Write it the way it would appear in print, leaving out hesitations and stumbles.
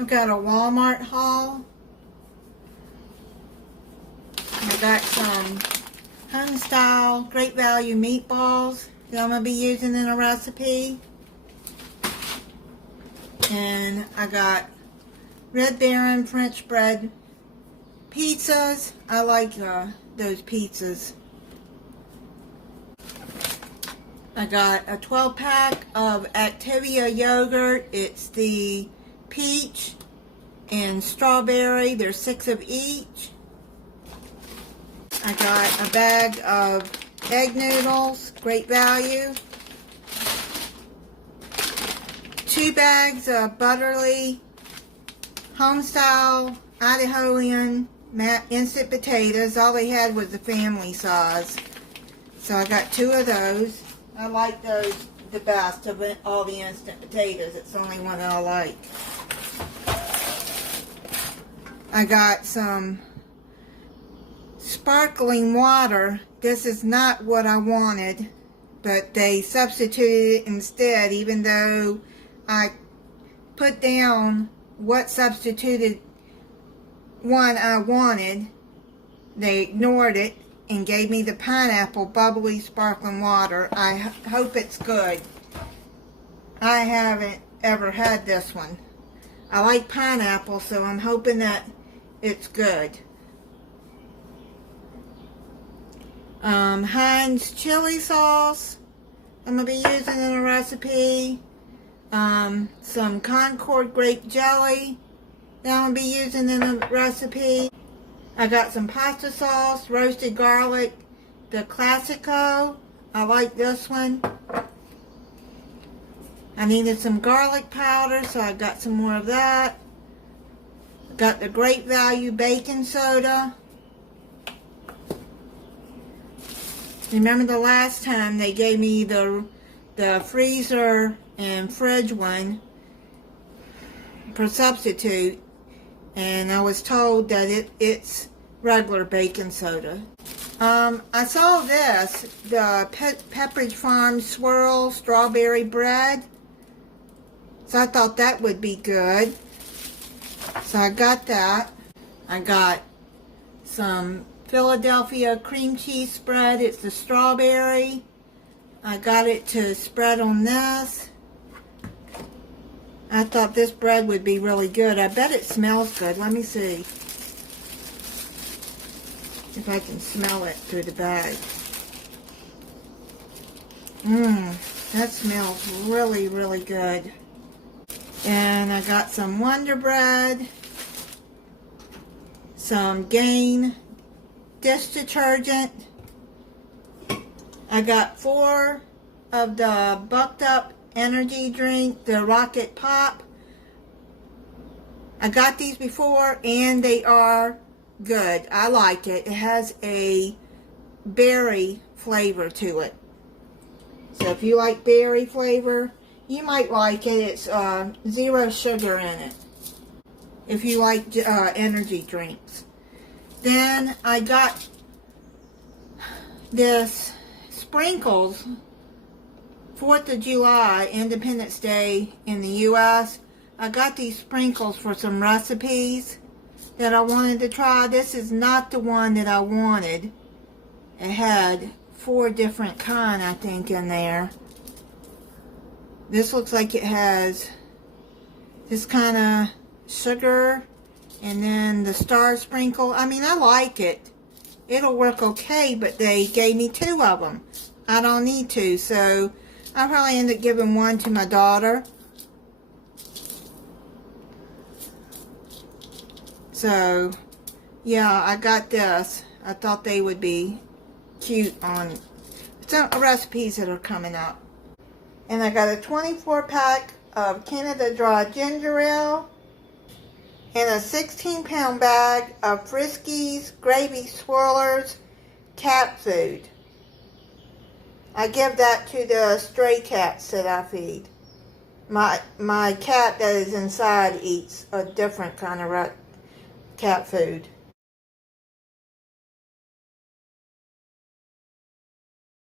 I've got a Walmart haul. I got some home style great value meatballs that I'm going to be using in a recipe. And I got Red Baron French bread pizzas. I like those pizzas. I got a 12 pack of Activia yogurt. It's the peach and strawberry. There's 6 of each. I got a bag of egg noodles, great value. 2 bags of Butterly homestyle Idahoan instant potatoes. All they had was the family size. So I got 2 of those. I like those the best of all the instant potatoes. It's the only one that I like. I got some sparkling water. This is not what I wanted, but they substituted it instead, even though I put down what substituted one I wanted. They ignored it and gave me the pineapple bubbly sparkling water. I hope it's good. I haven't ever had this one. I like pineapple, so I'm hoping that it's good. Heinz chili sauce I'm going to be using in a recipe. Some Concord grape jelly that I'm going to be using in a recipe. I got some pasta sauce, roasted garlic, the Classico. I like this one. I needed some garlic powder, so I got some more of that. Got the great value baking soda. Remember the last time they gave me the freezer and fridge one for substitute, and I was told that it's regular baking soda. I saw this, the Pepperidge Farm Swirl Strawberry Bread, so I thought that would be good. So I got that. I got some Philadelphia cream cheese spread. It's the strawberry. I got it to spread on this. I thought this bread would be really good. I bet it smells good. Let me see if I can smell it through the bag. That smells really, really good. And I got some Wonder Bread, some Gain dish detergent. I got 4 of the Bucked Up energy drink, the Rocket Pop. I got these before and they are good. I like it. It has a berry flavor to it. So if you like berry flavor, you might like it. It's 0 sugar in it. If you like energy drinks. Then I got this sprinkles, 4th of July, Independence Day in the U.S. I got these sprinkles for some recipes that I wanted to try. This is not the one that I wanted. It had 4 different kind, I think, in there. This looks like it has this kind of sugar and then the star sprinkle. I mean, I like it. It'll work okay, but they gave me 2 of them. I don't need 2, so I'll probably end up giving 1 to my daughter. So, yeah, I got this. I thought they would be cute on some recipes that are coming up. And I got a 24 pack of Canada Dry Ginger Ale and a 16-pound bag of Friskies Gravy Swirlers cat food. I give that to the stray cats that I feed. My cat that is inside eats a different kind of cat food.